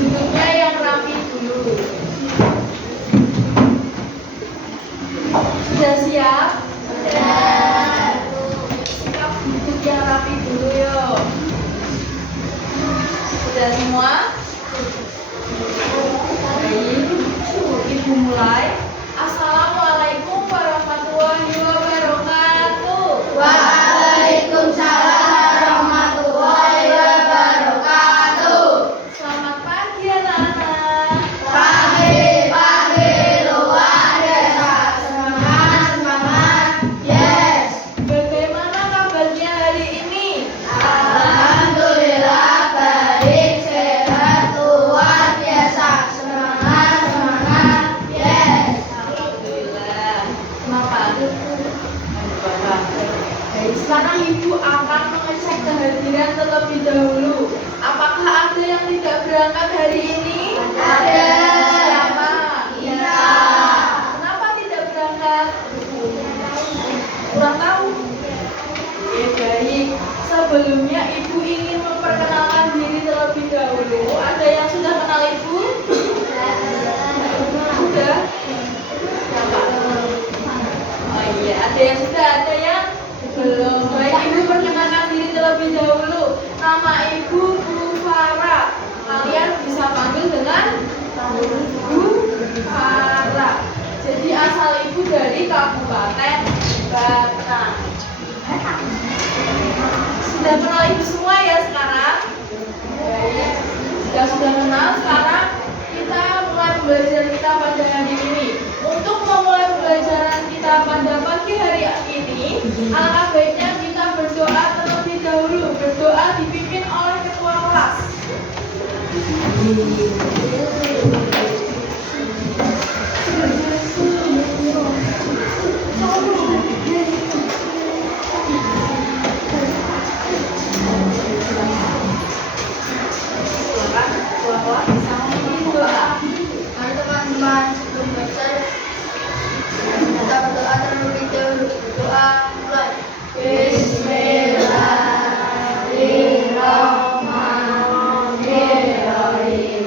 Duduknya yang rapi dulu. Sudah siap? Sudah. Sikap duduk yang rapi dulu yuk. Sudah semua? Baik, Ibu mulai. Assalamualaikum warahmatullahi wabarakatuh. Waalaikumsalam warahmatullahi wabarakatuh. Selamat pagi anak-anak. Pagi luar biasa. Semangat. Yes. Bagaimana kabarnya hari ini? Alhamdulillah baik, sehat, luar biasa. Semangat. Yes. Alhamdulillah. Kenapa? Baik, sekarang Ibu akan mengecek kehadiran terlebih dahulu. Apakah ada yang tidak berangkat hari ini? Ada. Siapa? Iya. Kenapa tidak berangkat? Kurang tahu? Oke, baik. Sebelumnya Ibu ingin memperkenalkan diri terlebih dahulu. Ada yang sudah kenal Ibu? Sudah? Siapa? Oh iya, ada yang sudah, ada yang belum. Baik, Ibu perkenalkan diri terlebih dahulu. Nama Ibu Bu Farah. Kalian bisa panggil dengan Bu Farah. Jadi asal Ibu dari Kabupaten Batang. Sudah kenal Ibu semua ya sekarang? Baik. Jika sudah kenal, sekarang kita mulai pembelajaran kita pada hari ini. Untuk memulai pembelajaran kita pada pagi hari ini, alangkah baiknya kita berdoa terlebih dahulu. Berdoa dipimpin oleh ketua kelas. Silakan ketua kelas bisa memimpin doa. Mari teman-teman, sebelum belajar kita berdoa terlebih dahulu. Doa mulai. Bismillahirrahmanirrahim.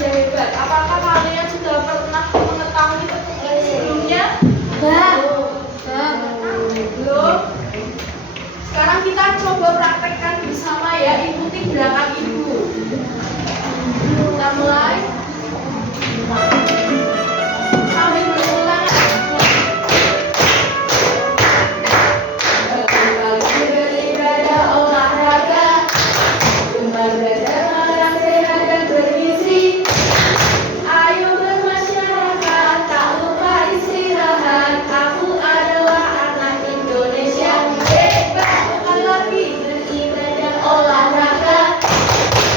Indonesia hebat. Apakah kalian sudah pernah mengetahui tepung ini sebelumnya? Belum. Sekarang kita coba praktekkan bersama ya, ikuti gerakan ibu. Kita mulai. Sambil berulang. Kembali beribadah olahraga, cuma belajar makan sehat dan bergizi. Ayo bermasyarakat, tak lupa istirahat. Aku adalah anak Indonesia hebat. Sekali lagi, beribadah olahraga,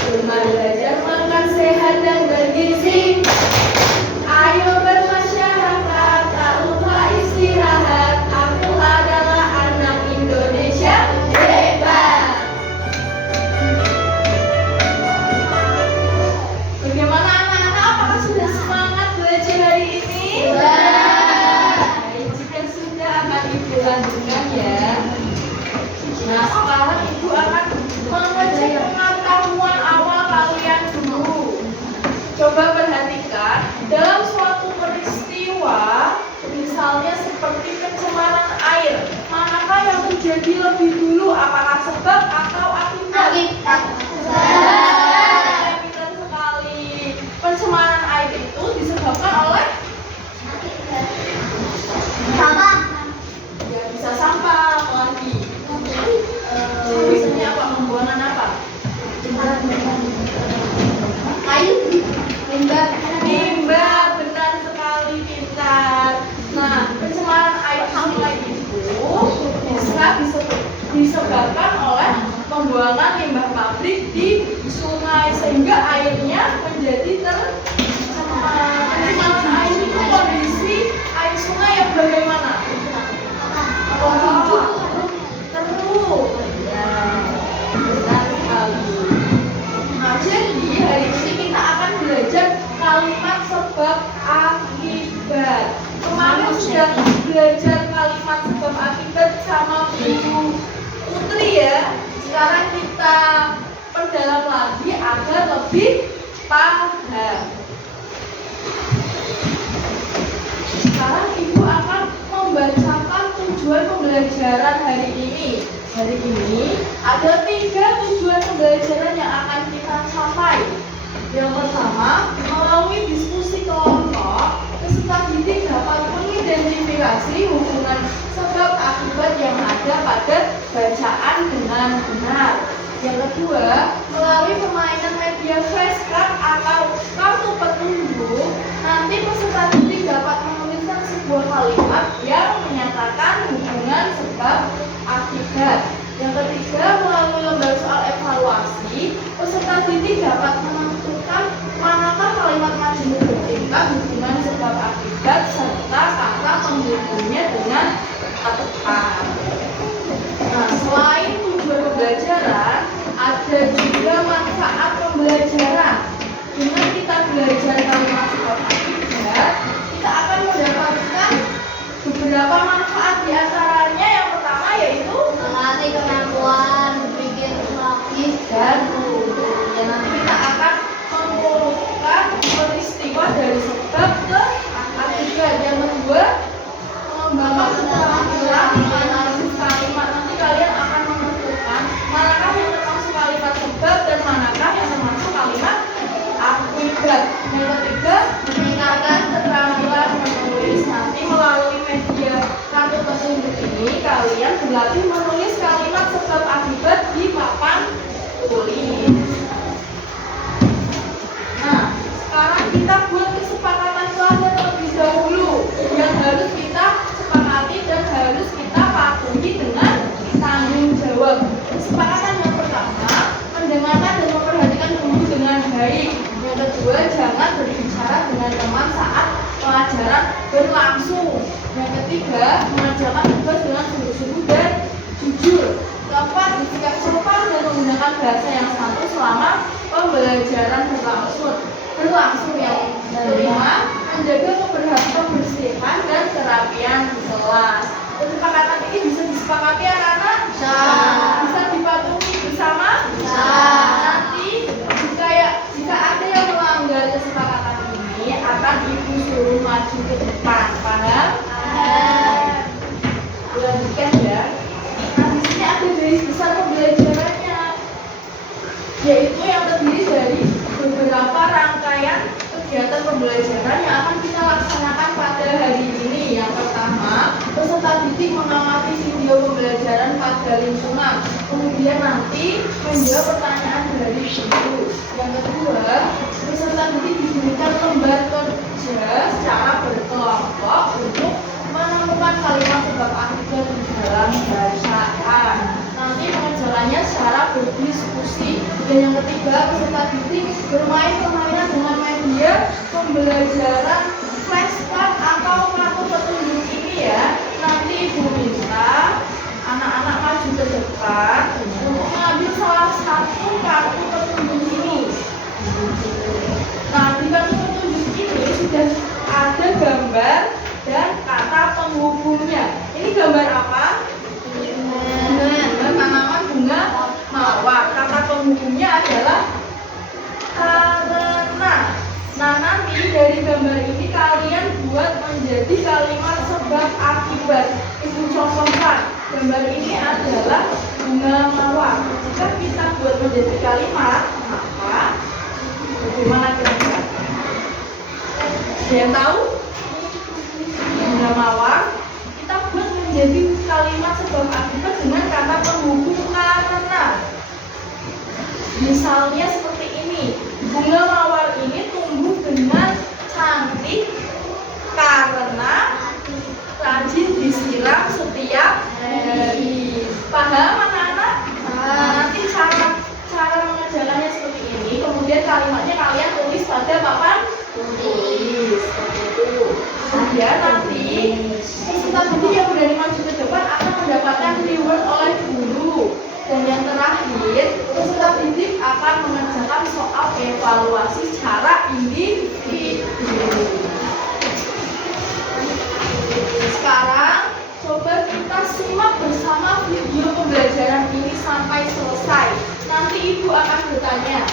cuma belajar makan sehat dan bergizi. Ayo bermasyarakat, tak lupa istirahat. Aku adalah anak Indonesia hebat. Bagaimana anak-anak? Apakah sudah semangat belajar hari ini? Baik, jika sudah akan ibu lanjutkan ya. Nah, sekarang ibu akan mengecek pengetahuan awal kalian dulu. Coba perhatikan dalam suatu peristiwa, misalnya seperti pencemaran air, manakah yang terjadi lebih dulu? Apakah sebab atau akibat? Pintar sekali. Pencemaran air itu disebabkan oleh ya bisa sampah, apalagi biasanya apa? Pembuangan apa? Limbah, benar sekali pintar. Nah, pencemaran air sungai itu bisa disebabkan oleh pembuangan limbah pabrik di sungai sehingga airnya menjadi tercemar. Pencemaran air itu kondisi air sungai yang bagaimana? Keruh. Ya, benar sekali. Nah, jadi hari ini kita akan belajar kalimat sebab akibat. Kemarin sudah belajar kalimat sebab akibat sama Bu Putri ya. Sekarang kita perdalam lagi agar lebih paham. Sekarang ibu akan membacakan tujuan pembelajaran hari ini. Hari ini ada 3 tujuan pembelajaran yang akan kita capai. Yang pertama, melalui diskusi kelompok, peserta didik dapat mengidentifikasi hubungan sebab akibat yang ada pada bacaan dengan benar. Yang kedua, melalui permainan media flashcard atau kartu petunjuk, nanti peserta didik dapat menuliskan sebuah kalimat yang menyatakan hubungan sebab akibat. Yang ketiga, melalui lembar soal evaluasi, peserta didik dapat menentukan manakah kalimat majemuk bertingkat hubungan sebab akibat serta kata penghubungnya dengan tepat. Nah, selain tujuan pembelajaran, ada juga manfaat pembelajaran. Dengan kita belajar kalimat sebab akibat, kita akan mendapatkan beberapa manfaat, diantaranya yang pertama yaitu melatih kemampuan berpikir logis dan ya, nanti kita akan mengumpulkan peristiwa dari sebab ke akibat. Yang kedua, mengembangkan keterampilan menganalisis kalimat. Nanti kalian akan menentukan manakah yang termasuk kalimat sebab dan manakah yang termasuk kalimat akibat. Yang ketiga, meningkatkan keterampilan menulis. Nanti melalui media kartu petunjuk ini kalian berlatih menulis kalimat sebab akibat di papan tulis. Nah, sekarang kita buat kesepakatan pelajaran terlebih dahulu yang harus kita sepakati dan harus kita patuhi dengan tanggung jawab. Kesepakatan yang pertama, mendengarkan dan memperhatikan guru dengan baik. Yang kedua, jangan berbicara dengan teman saat pelajaran berlangsung. Yang ketiga, mengerjakan tugas dengan sungguh-sungguh dan jujur. Keempat, bersikap sopan dan menggunakan bahasa yang santun selama pembelajaran berlangsung. Yang kelima, menjaga kebersihan dan kerapian di kelas. Kesepakatan ini bisa disepakati anak-anak? Bisa dipatuhi bersama? Nanti jika ada yang melanggar kesepakatan yaitu yang terdiri dari beberapa rangkaian kegiatan pembelajaran yang akan kita laksanakan pada hari ini. Yang pertama, peserta didik mengamati video pembelajaran pada lingkungan, kemudian nanti menjawab pertanyaan dari guru. Yang kedua, peserta didik diberikan lembar kerja secara berkelompok untuk menemukan kalimat sebab akibat di dalam bacaan. Nanti pengerjaannya secara berdiskusi. Dan yang ketiga, peserta didik bermain permainan dengan media pembelajaran flashcard atau kartu petunjuk ini ya. Nanti ibu minta anak-anak maju ke depan untuk mengambil salah satu kartu petunjuk ini. Nah, di kartu petunjuk ini sudah ada gambar dan kata penghubungnya. Ini gambar apa? Tanaman bunga mawar. Kata penghubungnya adalah karena. Nah, nanti dari gambar ini kalian buat menjadi kalimat sebab akibat. Ibu contohkan, gambar ini adalah bunga mawar. Jika kita buat menjadi kalimat, maka bagaimana kira-kira? Ada yang tahu? Bunga mawar kita buat menjadi kalimat sebab akibat dengan kata penghubung karena. Misalnya seperti ini, bunga mawar ini tumbuh dengan cantik karena rajin disiram setiap hari. Paham anak-anak? Nanti cara mengerjakannya seperti ini. Kemudian kalimatnya kalian tulis pada papan tulis seperti itu. Kemudian nanti peserta didik yang berani maju ke depan akan mendapatkan reward oleh guru. Dan yang terakhir, peserta didik akan mengerjakan soal evaluasi secara individu. Sekarang, coba kita simak bersama video pembelajaran ini sampai selesai. Nanti ibu akan bertanya.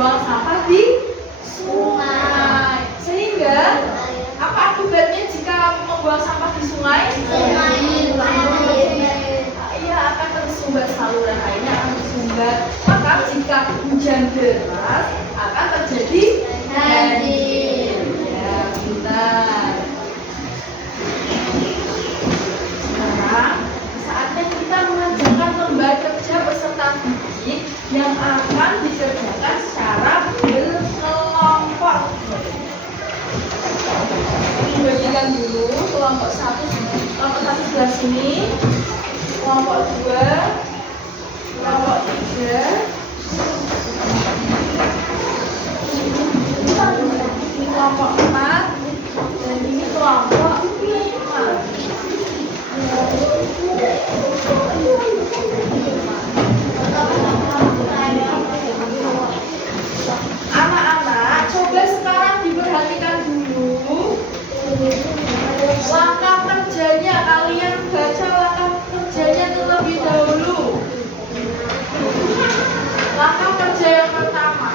membuang sampah di sungai. Sehingga apa akibatnya jika membuang sampah di sungai? Iya, akan tersumbat, saluran airnya akan tersumbat. Maka jika hujan deras akan terjadi banjir. Ya, bentar. Sekarang saatnya kita mengerjakan lembar kerja yang akan dikerjakan secara berkelompok. Bagikan dulu kelompok satu sebelah sini, kelompok 2, kelompok 3, ini kelompok 4, dan ini kelompok 5. Anak-anak, coba sekarang diperhatikan dulu langkah kerjanya. Kalian baca langkah kerjanya terlebih dahulu. Langkah kerja yang pertama,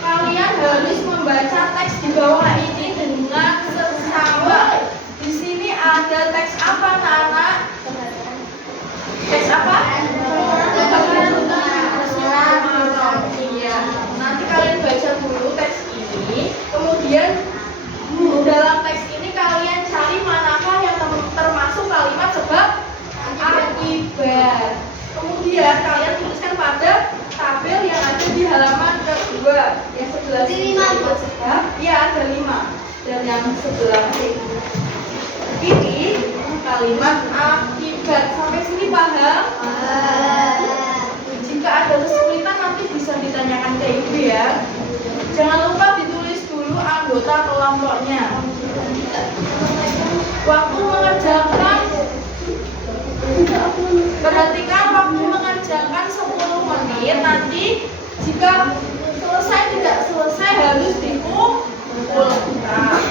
kalian harus membaca teks di bawah ini dengan seksama. Di sini ada teks apa, anak-anak? Teks apa? Iya. Nanti kalian baca dulu teks ini. Kemudian dalam teks ini kalian cari manakah yang termasuk kalimat sebab akibat. Kemudian kalian tuliskan pada tabel yang ada di halaman kedua, yang sebelah sini kalimat sebab. Ya, ada 5. Dan yang sebelah ini kalimat akibat. Sampai sini paham? Jika ada kesulitan nanti bisa ditanyakan ke ibu ya. Jangan lupa ditulis dulu anggota kelompoknya. Waktu mengerjakan, perhatikan waktu mengerjakan 10 menit. Nanti jika selesai tidak selesai harus dikumpulkan.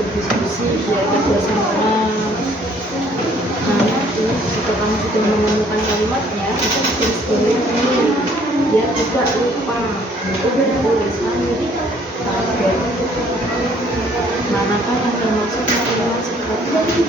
Berdiskusi biar kerjasama. Nanti jika kamu sudah menemukan kalimatnya, itu tulis dulu biar tidak lupa. Itu tuliskan di tabel. Manakah yang termasuk kalimat seperti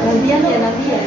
Gantian ya nanti ya.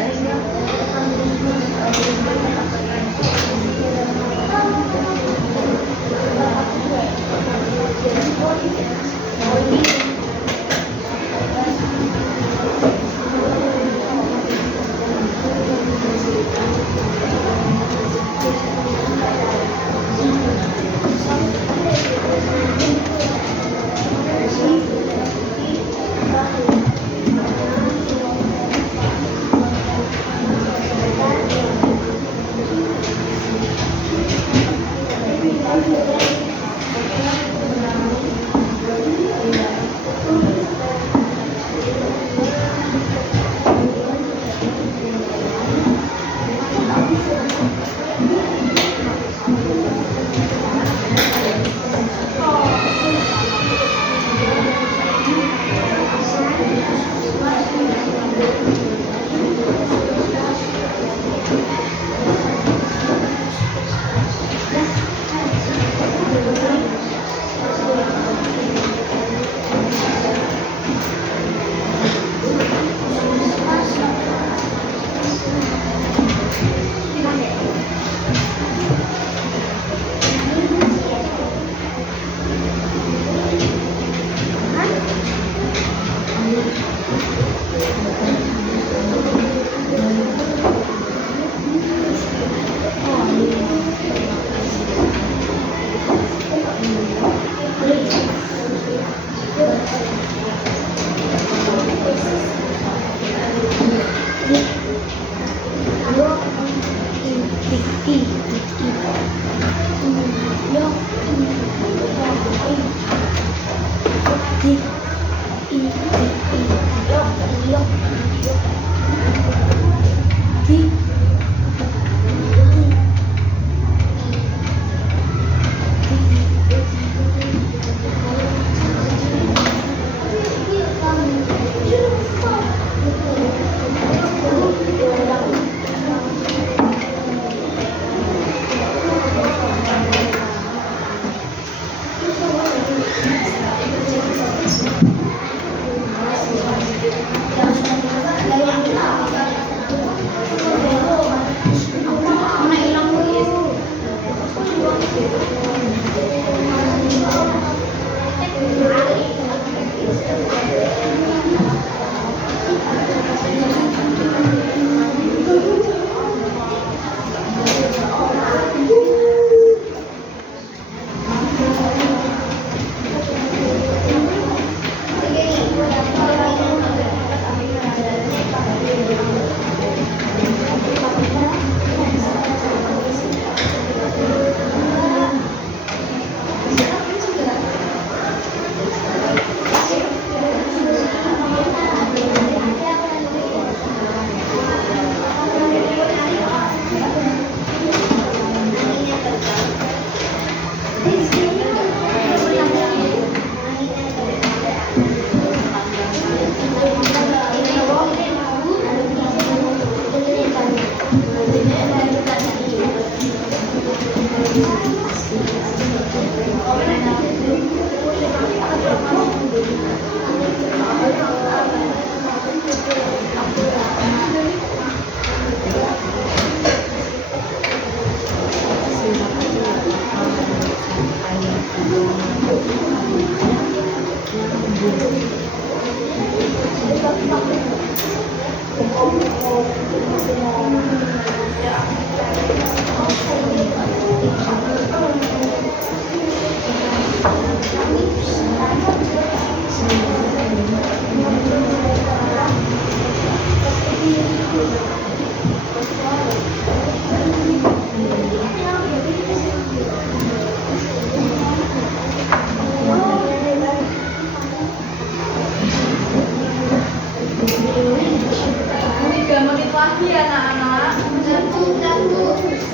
Tiga menit lagi anak-anak.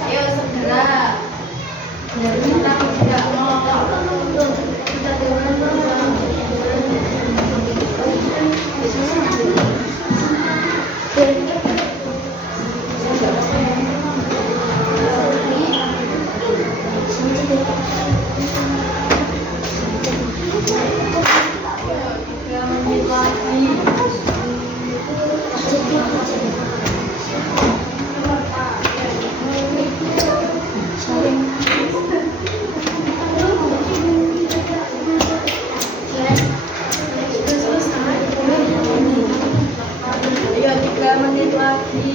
Ayo segera. Kita tidak mau. Tiga menit lagi. Ayo 3 menit lagi.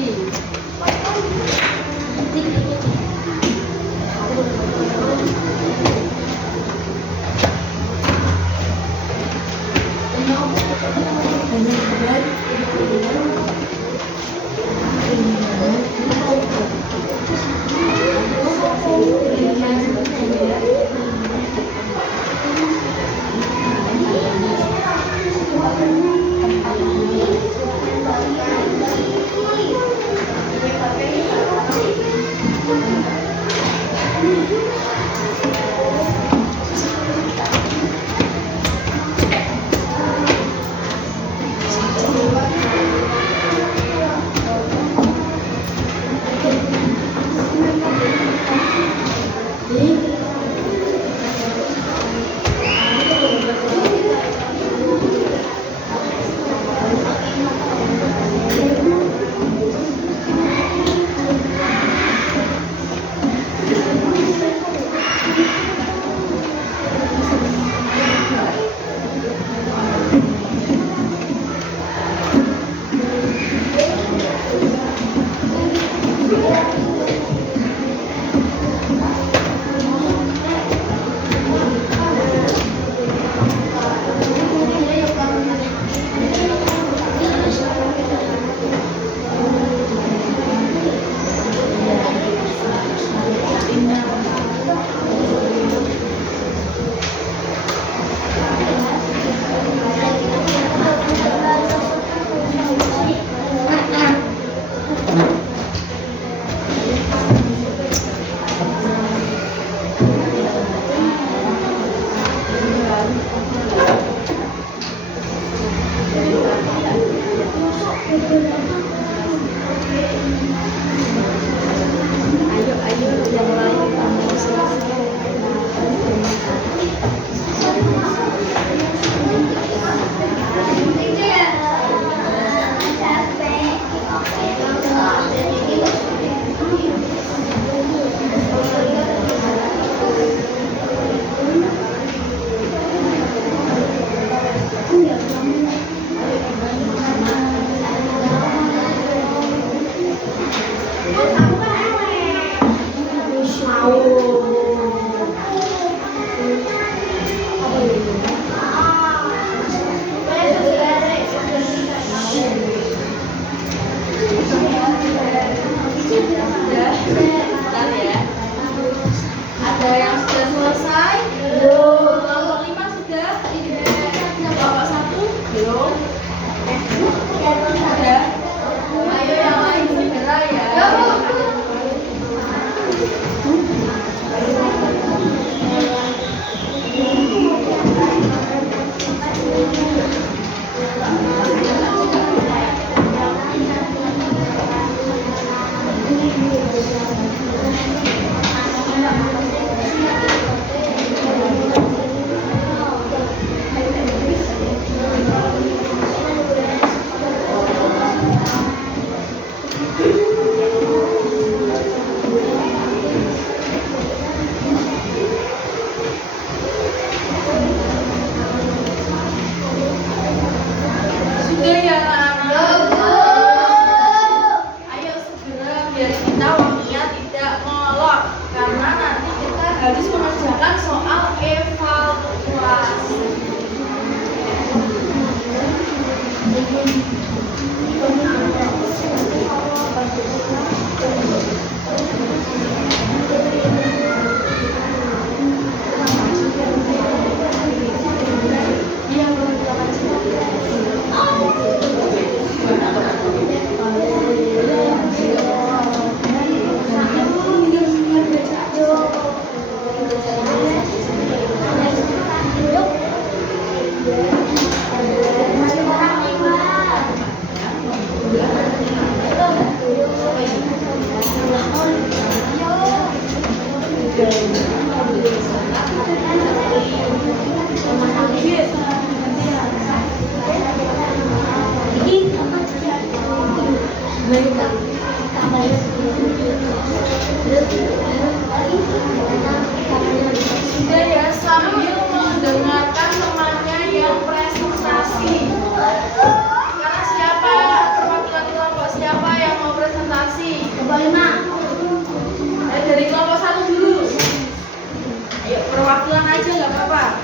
aja nggak apa-apa.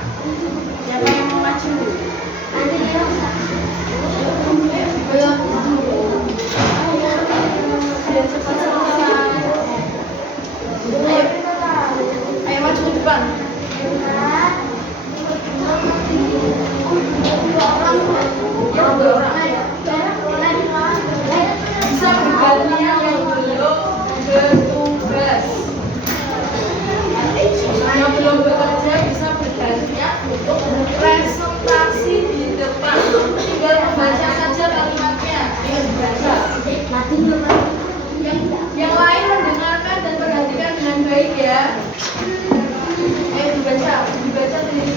Siapa yang mau maju? Nanti dia Biar cepat selesai. Ayo, ayo maju ke depan. Bisa bergantian yang belum bertugas. Yang belum bekerja bisa bergantian untuk presentasi di depan. Tinggal membaca saja kalimatnya. Ayo dibaca. Yang lain mendengarkan dan perhatikan dengan baik ya. Ayo dibaca dari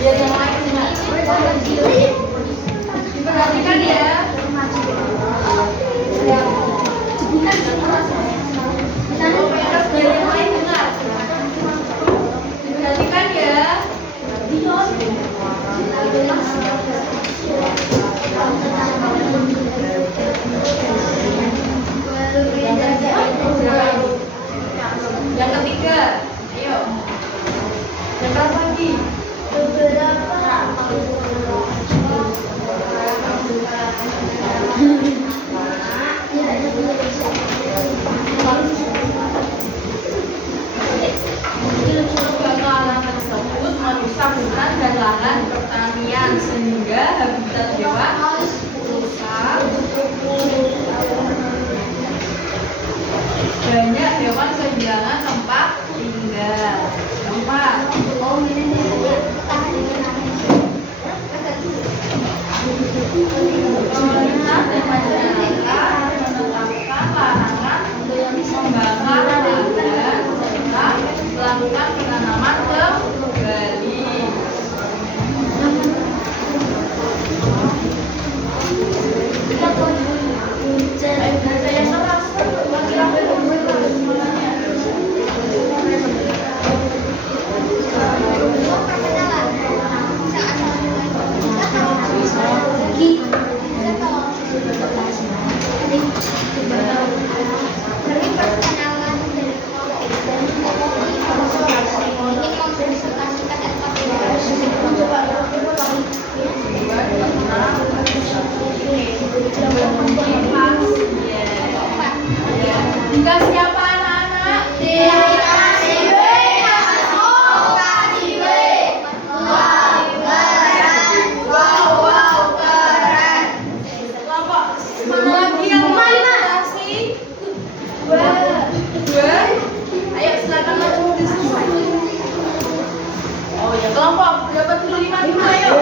biar yang lain dengar. Diperhatikan ya. Biar yang lain dengar. Diperhatikan ya. Yang ketiga, ayo. Yang berapa lagi? Bakalan tersebut merusak hutan dan lahan pertanian sehingga habitat hewan rusak. Banyak hewan kehilangan tempat tinggal. Keempat, pemerintah dan masyarakat menetapkan larangan membakar lahan serta melakukan penanaman kembali. Ayo baca yang keras. Dikasih apa anak-anak? Kelompok mana lagi yang mau presentasi? Dua. Ayo silakan maju diskusi. Oh ya, kelompok dapat 5 dulu ayo.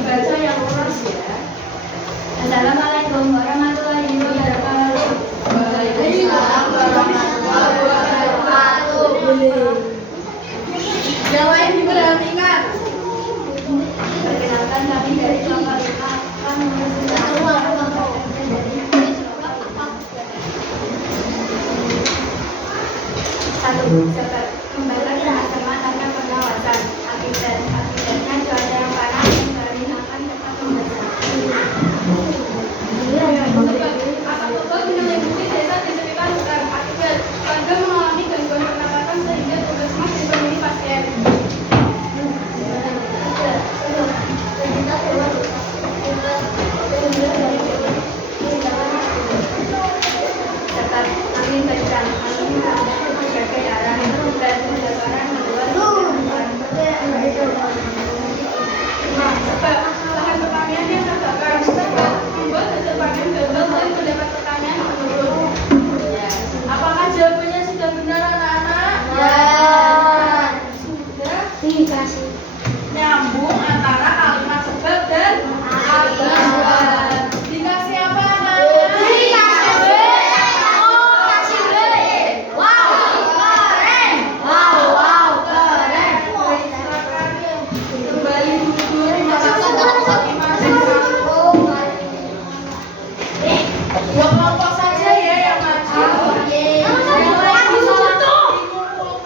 Baca yang keras ya. Assalamualaikum warahmatullahi wabarakatuh. Waalaikumsalam warahmatullahi wabarakatuh. Yang lain diperhatikan. Perkenalkan kami dari kelompok 5 akan kembali sama tentang pengawasan akibatnya cuaca yang panas dan kering akan tetap membesar. Asap tebal menyelimuti desa di sekitar hutan. Akibat warga mengalami gangguan pernapasan sehingga puskesmas dipenuhi pasien. Angin kencang, berbagai arah dan kebakaran meluas. Sebab lahan pertanian yang terbakar membuat hasil panen gagal dan pendapat pertanian menurun. Apakah jawabannya sudah benar anak-anak? Sudah. Nyambung antara kalimat sebab dan akibat. Dikasih apa anak-anak? Kembali duduk masing-masing. Dua kelompok saja ya yang maju. Yang lain bisa dikumpulkan.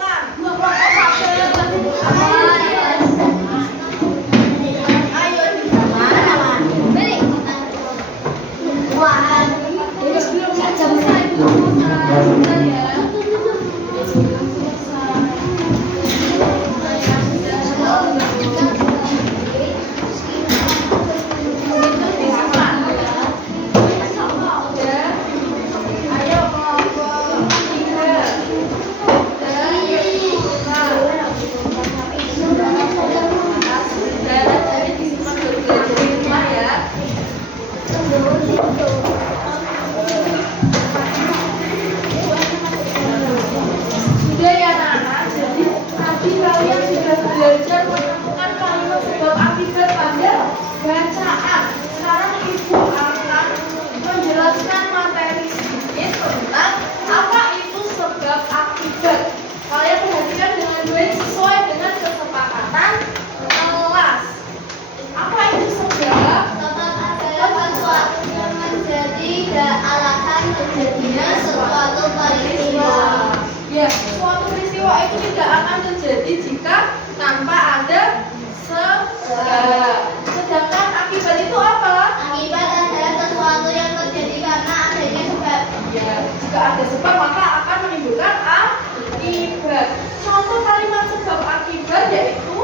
terjadi jika tanpa ada sebab. Sedangkan akibat itu apa? Akibat adalah sesuatu yang terjadi karena adanya sebab. Ya, jika ada sebab maka akan menimbulkan akibat. Contoh kalimat sebab akibat yaitu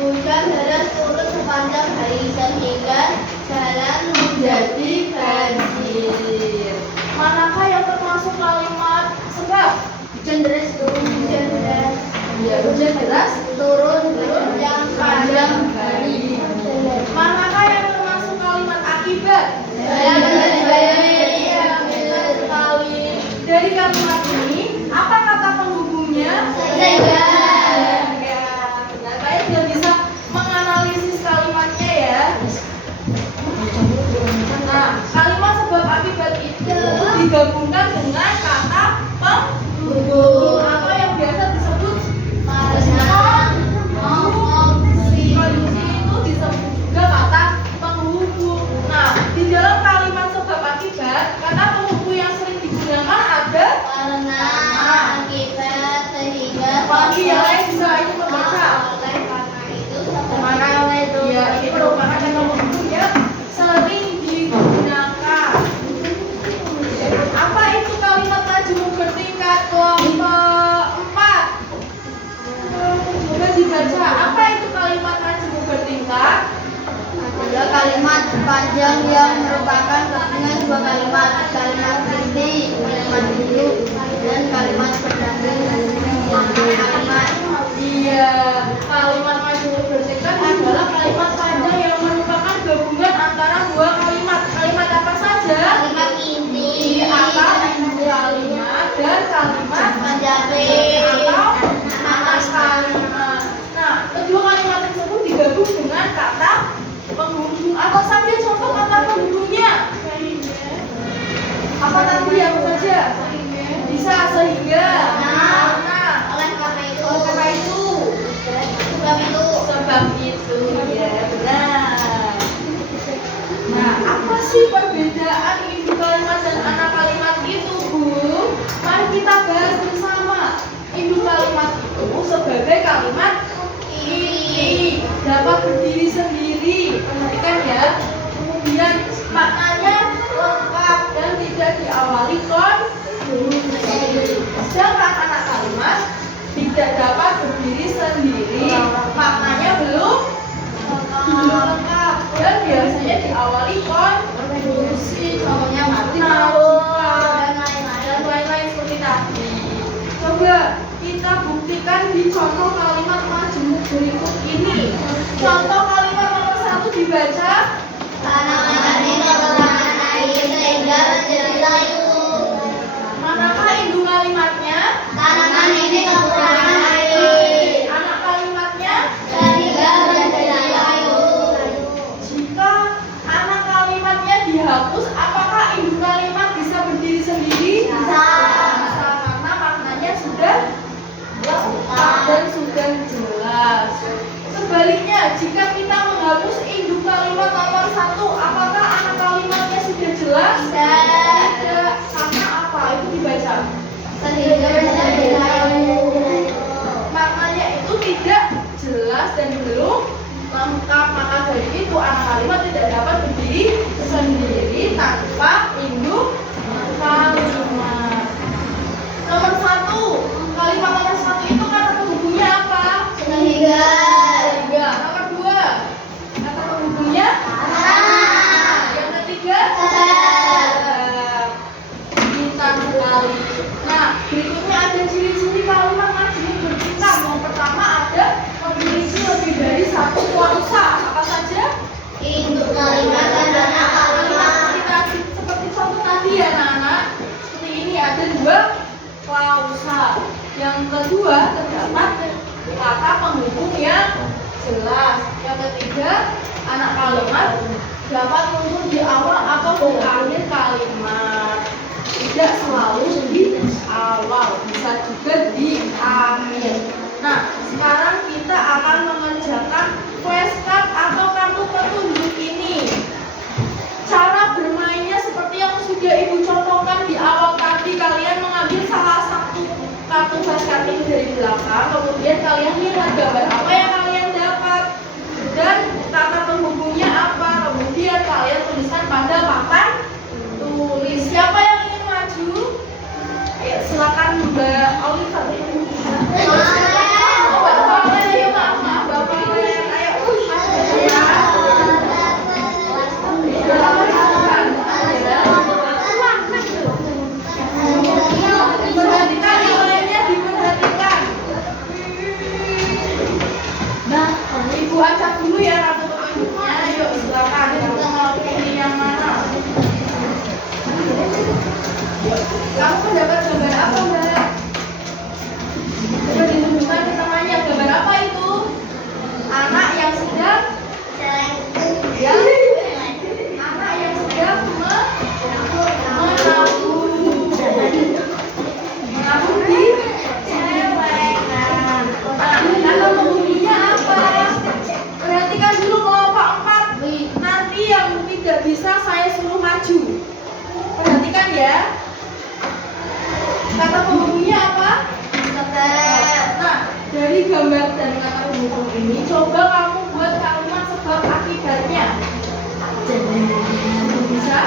Hujan deras turun sepanjang hari sehingga jalan menjadi banjir. manakah yang termasuk kalimat sebab? Hujan deras turun, hujan deras Ya, hujan deras turun sepanjang hari. manakah yang termasuk kalimat akibat? Saya benar-benar Iya, benar sekali. Dari kalimat ini, apa kata penghubungnya? Sehingga. Ya, benar. Kalian sudah bisa menganalisis kalimatnya ya. Nah, kalimat sebab akibat itu digabungkan dengan kata penghubung atau yang biasa disebut konjungsi itu disebut juga kata penghubung. Nah, di dalam kalimat sebab akibat, kata penghubung yang sering digunakan ada Karena akibat sehingga. apalagi yang lain bisa ini membaca. Oleh karena itu. Ya, ini merupakan kata penghubung yang sering digunakan. Apa itu kalimat majemuk bertingkat kelompok 4? Coba dibaca. Apa itu kalimat majemuk bertingkat? Adalah kalimat panjang yang merupakan gabungan dua kalimat inti, kalimat induk, dan kalimat pendamping menjadi kalimat. Iya, kalimat majemuk bertingkat adalah kalimat panjang yang merupakan gabungan antara dua kalimat. Kalimat apa saja? Kalimat inti Atau kalimat dan kalimat pendamping atau atas kalimat. Nah, kedua kalimat tersebut digabung dengan kata penghubung. Apa saja contoh kata penghubungnya? Apa tadi apa saja? Bisa sehingga. Karena. oleh karena itu. Karena itu. Sebab itu. Ya benar. Nah, apa sih perbedaan induk kalimat dan anak kalimat itu, Bu? Mari kita bahas bersama. Induk kalimat itu sebagai kalimat inti, dapat berdiri sendiri. Perhatikan ya. Kemudian maknanya lengkap dan tidak diawali konjungsi. Sedangkan anak kalimat tidak dapat berdiri sendiri. Maknanya belum lengkap dan biasanya diawali konjungsi. Contohnya mati, dan lain-lain seperti tadi. Coba kita buktikan di contoh kalimat majemuk berikut ini. Contoh kalimat nomor 1 dibaca. Tanaman ini kekurangan air sehingga menjadi layu. Manakah induk kalimatnya? Tanaman ini kekurangan air Anak kalimatnya? sehingga menjadi layu. Jika anak kalimatnya dihapus, apakah induk kalimat bisa berdiri sendiri? Bisa. Karena maknanya sudah lengkap dan sudah jelas. Sebaliknya, jika kita menghapus induk kalimat nomor 1, apakah anak kalimatnya sudah jelas? Tidak. Karena apa? Itu dibaca. Sehingga menjadi layu. Maknanya itu tidak jelas dan belum lengkap. Maka dari itu anak kalimat tidak dapat berdiri sendiri tanpa induk kalimat. Nomor 1, kalimat nomor 1 itu kata penghubungnya apa? Sehingga. Sehingga. Nomor 2, kata penghubungnya? Yang ketiga? Pintar sekali. Nah, berikutnya ada ciri-ciri kalimat majemuk bertingkat. Yang pertama ada memiliki lebih dari satu klausa. Apa saja? Induk kalimat dan anak kalimat. Seperti contoh tadi ya, anak-anak. Seperti ini ada 2 klausa. Yang kedua terdapat kata penghubung yang jelas. Yang ketiga, anak kalimat dapat muncul di awal atau di akhir kalimat. Tidak selalu di awal, bisa juga di akhir. Nah, sekarang kita akan mengerjakan flashcard atau kartu petunjuk ini. Cara bermainnya seperti yang sudah Ibu contohkan di awal tadi. Kalian mengambil salah satu kartu flashcard ini dari belakang, kemudian kalian lihat acak dulu ya kartu petunjuknya. Yuk silakan. Kamu mau pilih yang mana? Kamu mendapat gambar apa, Mbak? Coba ditunjukkan ke temannya, gambar apa itu? Anak yang sedang ya, anak yang sedang menabung di celengan. Nah, penghuninya apa? Perhatikan dulu kelompok 4. Nanti yang tidak bisa saya suruh maju. Perhatikan ya. Kata penghuninya apa? Nah, dari gambar dan kata penghuni ini, coba kamu buat kalimat sebab akibatnya. Bisa?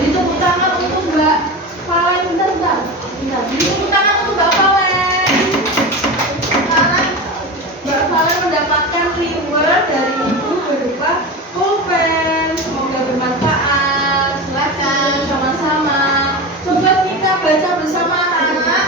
Beri tepuk tangan untuk Mbak Valen. Bentar. Beri tepuk tangan untuk Mbak Valen. Sekarang Mbak Valen mendapatkan reward dari Ibu berupa pulpen. Semoga bermanfaat. Silakan sama-sama. Coba kita baca bersama anak-anak.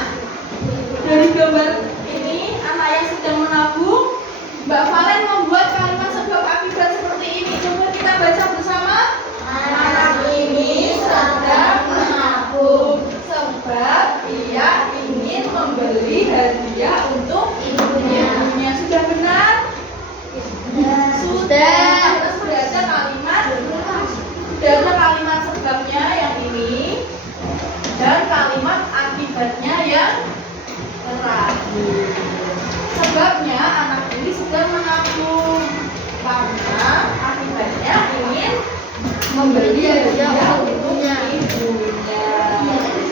Dari gambar ini, anak yang sedang menabung. Mbak Valen membuat kalimat sebab akibat seperti ini. Coba kita baca bersama. Anak ini sedang menabung sebab ia ingin membeli hadiah untuk ibunya. Sudah benar? Sudah. Terus sudah ada kalimat sebabnya yang ini dan kalimat akibatnya yang terakhir. Sebabnya anak ini sedang menabung karena akibatnya ingin membeli hadiah untuk ibunya.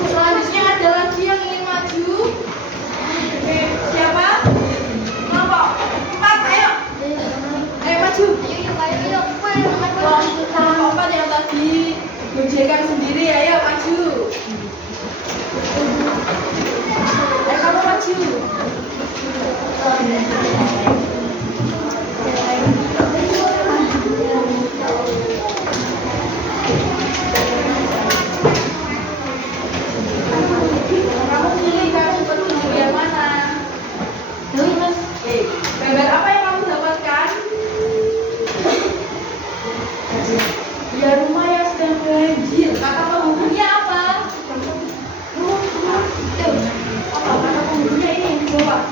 Selanjutnya ada lagi yang ingin maju. Oke, siapa? Kelompok 4, ayo. Ayo maju. Kelompok 4 yang tadi gojekan sendiri, ayo maju. Ayo kamu maju. Kamu pilih kartu petunjuk yang mana? Gambar apa yang kamu dapatkan? Ya, rumah yang sedang banjir. Kata penghuninya apa? Apa kata penghuninya ini? Coba.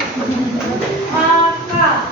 Maka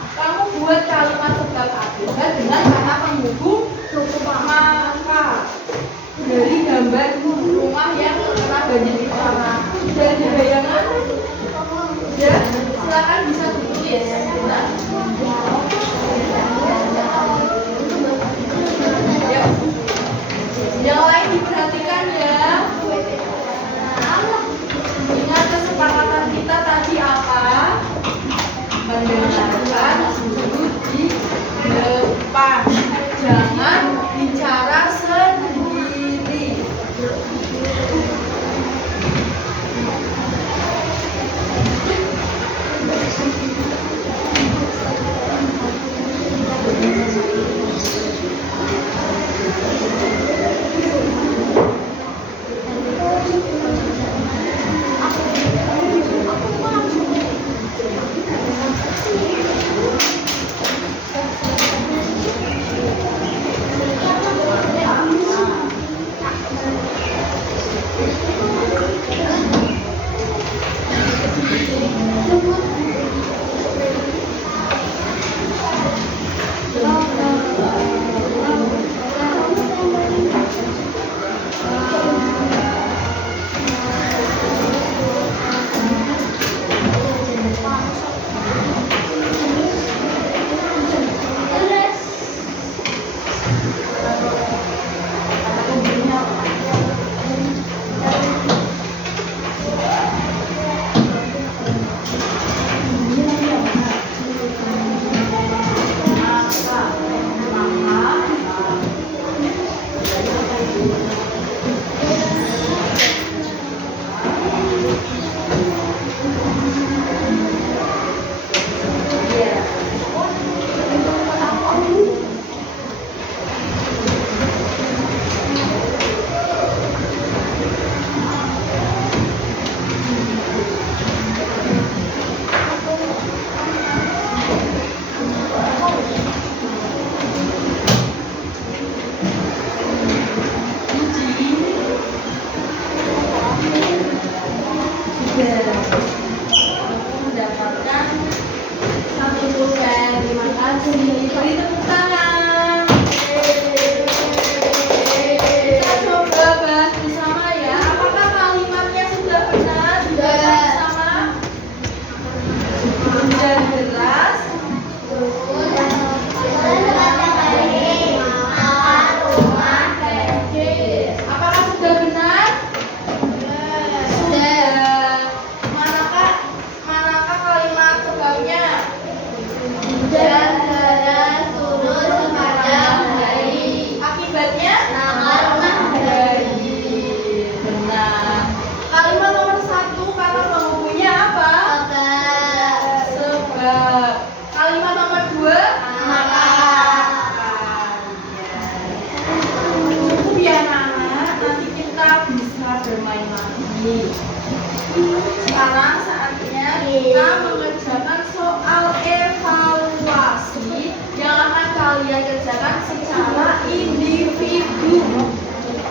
individu.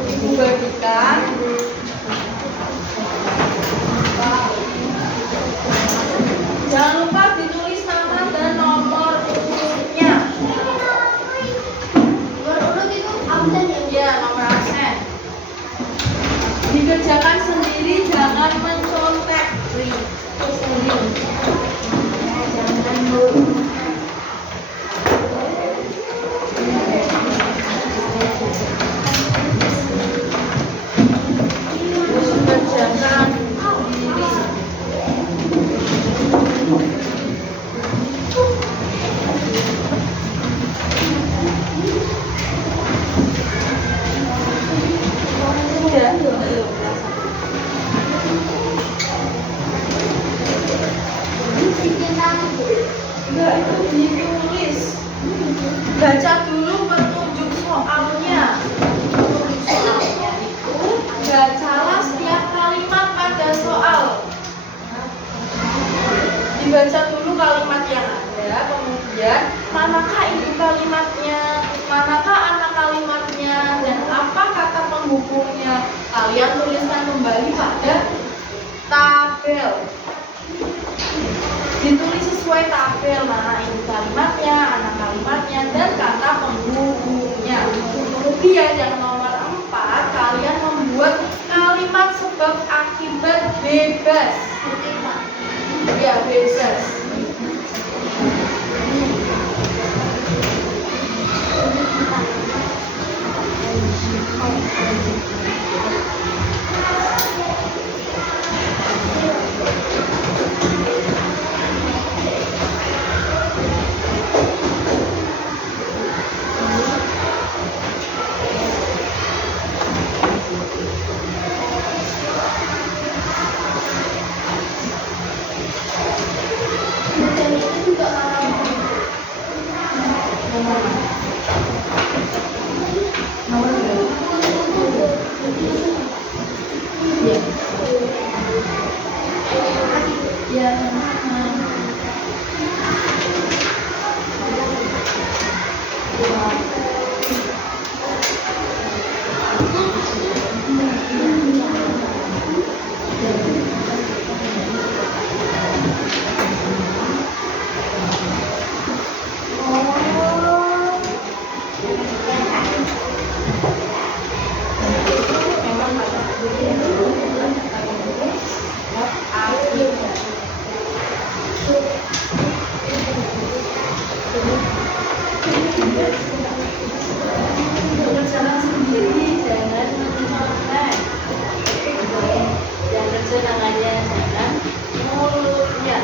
Ibu bagikan. Jangan lupa ditulis nama dan nomor urutnya. Nomor urut itu absen ya? Ya, nomor absen. Dikerjakan sendiri, jangan mencontek. Ya, jangan dulu. Dikerjakan sendiri. Sudah, belum. Enggak, itu ditulis. Baca dulu petunjuk soalnya. Petunjuk soalnya itu bacalah setiap kalimat pada soal. Dibaca dulu kalimat yang ada, kemudian manakah itu kalimatnya, manakah anak kalimatnya, dan apa kata penghubungnya. Kalian tuliskan kembali pada tabel. Ditulis sesuai tabel, mana ini kalimatnya, anak kalimatnya, dan kata penghubungnya. Kemudian yang nomor 4, kalian membuat kalimat sebab akibat bebas. Ya, bebas. Dan itu juga Nomor berapa? Ya. Ya, sama-sama. Berjalan sendiri, jangan mencontek. Dan kerja tangannya jangan mulutnya.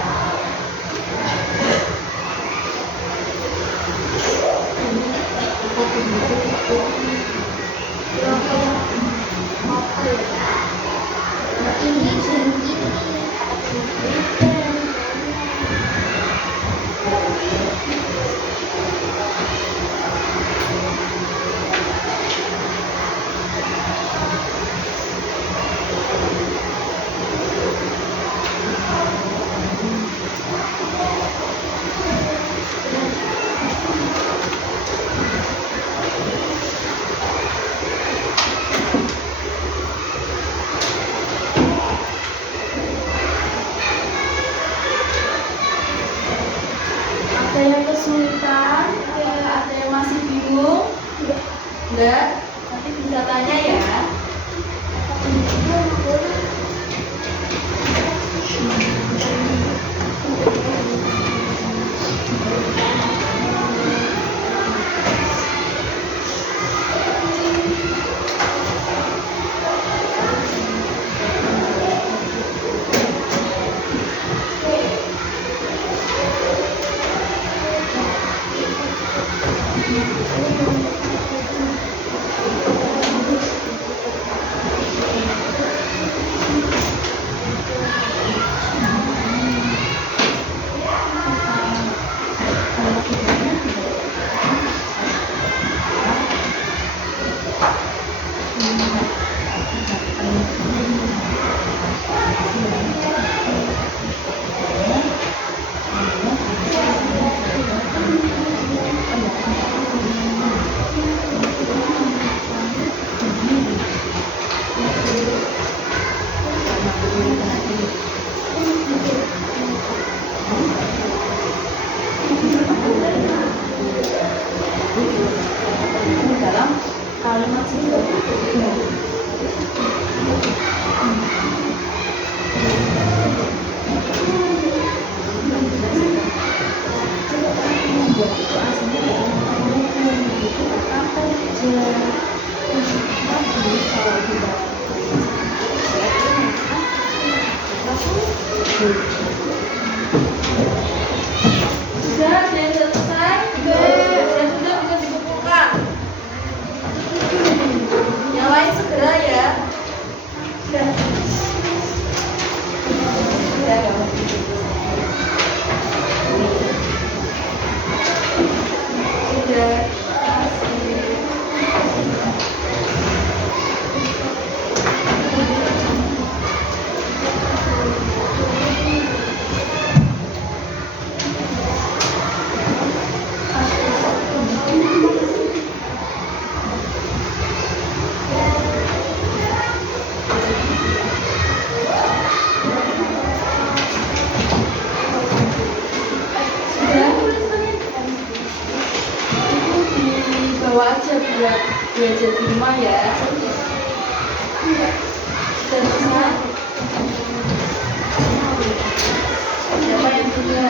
Ada yang kesulitan? Ada yang masih bingung? Enggak? Nanti bisa tanya ya. buat belajar di rumah ya. Selesai. Siapa yang punya?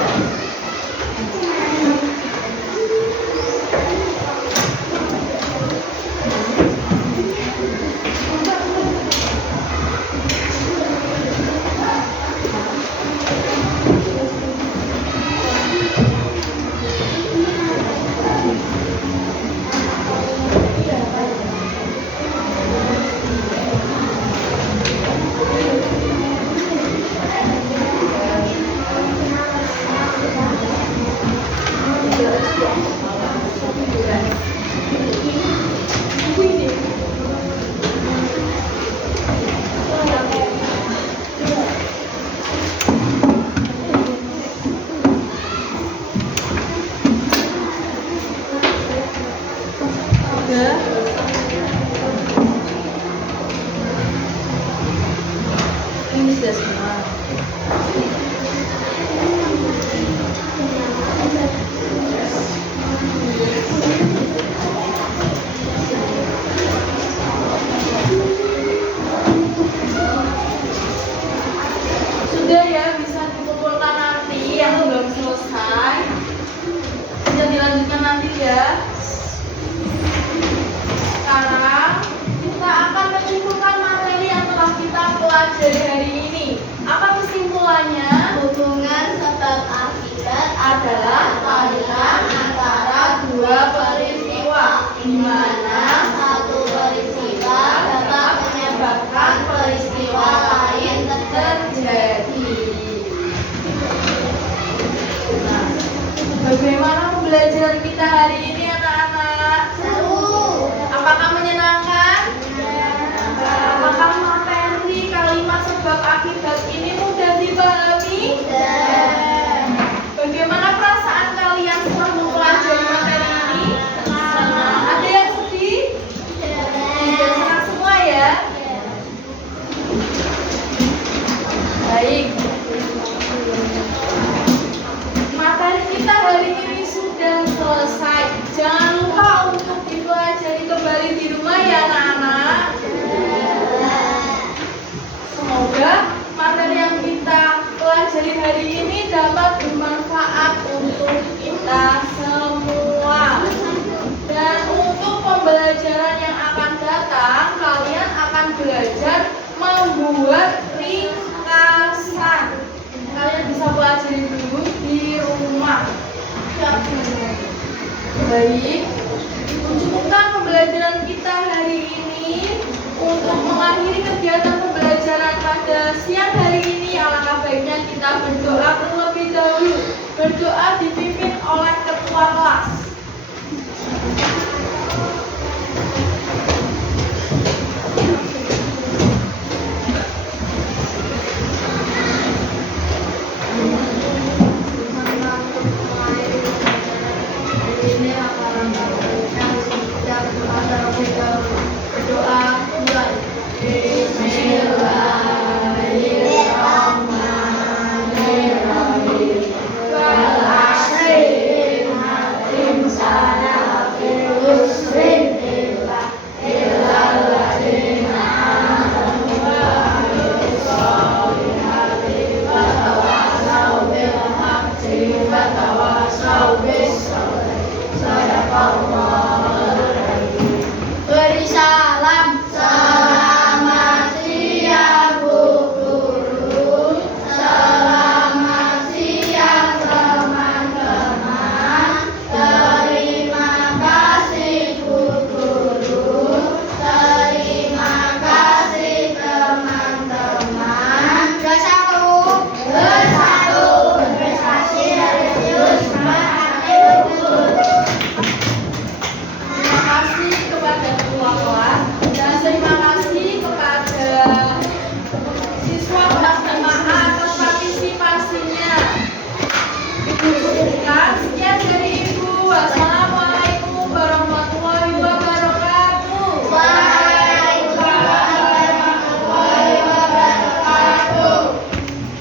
Udah. Ini sudah semua. Sudah ya, bisa dikumpulkan nanti yang belum selesai. Bisa dilanjutkan nanti ya. Sekarang kita akan menyimpulkan materi yang telah kita pelajari hari ini. Apa kesimpulannya? Hubungan sebab akibat Adalah kaitan antara dua peristiwa, di mana satu peristiwa dapat menyebabkan peristiwa lain terjadi. Nah, bagaimana pembelajaran kita hari ini anak-anak? seru. Apakah menyenangkan? Apakah materi kalimat sebab akibat ini mudah dipahami? Bagaimana perasaan kalian setelah mempelajari materi ini? Ada yang sedih? Tidak senang semua ya? Baik. Materi kita hari ini sudah selesai. Jangan lupa untuk dipelajari kembali di rumah ya anak-anak. Semoga materi yang kita pelajari hari ini dapat bermanfaat untuk kita semua. Dan untuk pembelajaran yang akan datang, kalian akan belajar membuat ringkasan. Kalian bisa pelajari dulu di rumah. Baik, cukupkan pembelajaran kita hari ini. Untuk mengakhiri kegiatan pembelajaran pada siang hari ini, alangkah baiknya kita berdoa terlebih dahulu. Berdoa dipimpin oleh ketua kelas. Berdoa mulai. Bismillahirrahmanirrahim. Wal asri innal insana lafi khusrin illa alladziina aamanu wa 'amilus sholihati wa tawassaw bil haqqi wa tawassaw bis sabr. Sadaqallah.